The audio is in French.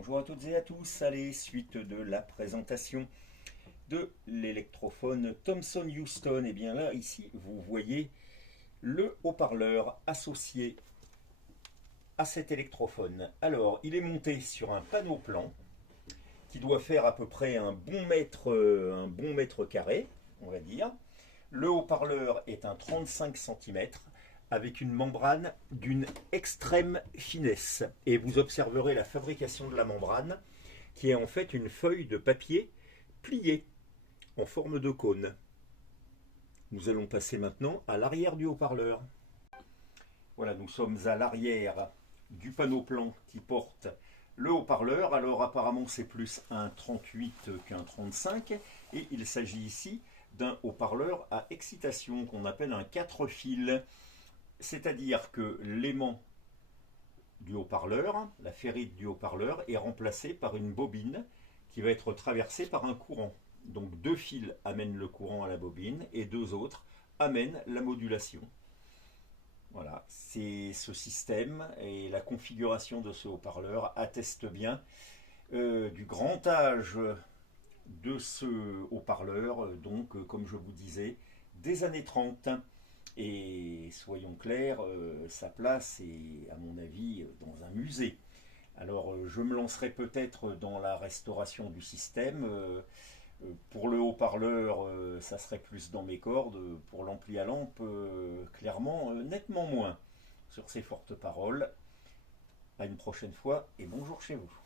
Bonjour à toutes et à tous, allez, suite de la présentation de l'électrophone Thomson Houston. Et bien là, ici, vous voyez le haut-parleur associé à cet électrophone. Alors, il est monté sur un panneau plan qui doit faire à peu près un bon mètre carré, on va dire. Le haut-parleur est un 35 cm avec une membrane d'une extrême finesse. Et vous observerez la fabrication de la membrane qui est en fait une feuille de papier pliée en forme de cône. Nous allons passer maintenant à l'arrière du haut-parleur. Voilà, nous sommes à l'arrière du panneau plan qui porte le haut-parleur. Alors apparemment c'est plus un 38 qu'un 35 et il s'agit ici d'un haut-parleur à excitation qu'on appelle un 4 fils. C'est-à-dire que l'aimant du haut-parleur, la ferrite du haut-parleur, est remplacée par une bobine qui va être traversée par un courant. Donc deux fils amènent le courant à la bobine et deux autres amènent la modulation. Voilà, c'est ce système et la configuration de ce haut-parleur attestent bien du grand âge de ce haut-parleur, donc comme je vous disais, des années 30. Et soyons clairs, sa place est, à mon avis, dans un musée. Alors, je me lancerai peut-être dans la restauration du système. Pour le haut-parleur, ça serait plus dans mes cordes. Pour l'ampli à lampe, clairement, nettement moins. Sur ces fortes paroles, à une prochaine fois et bonjour chez vous.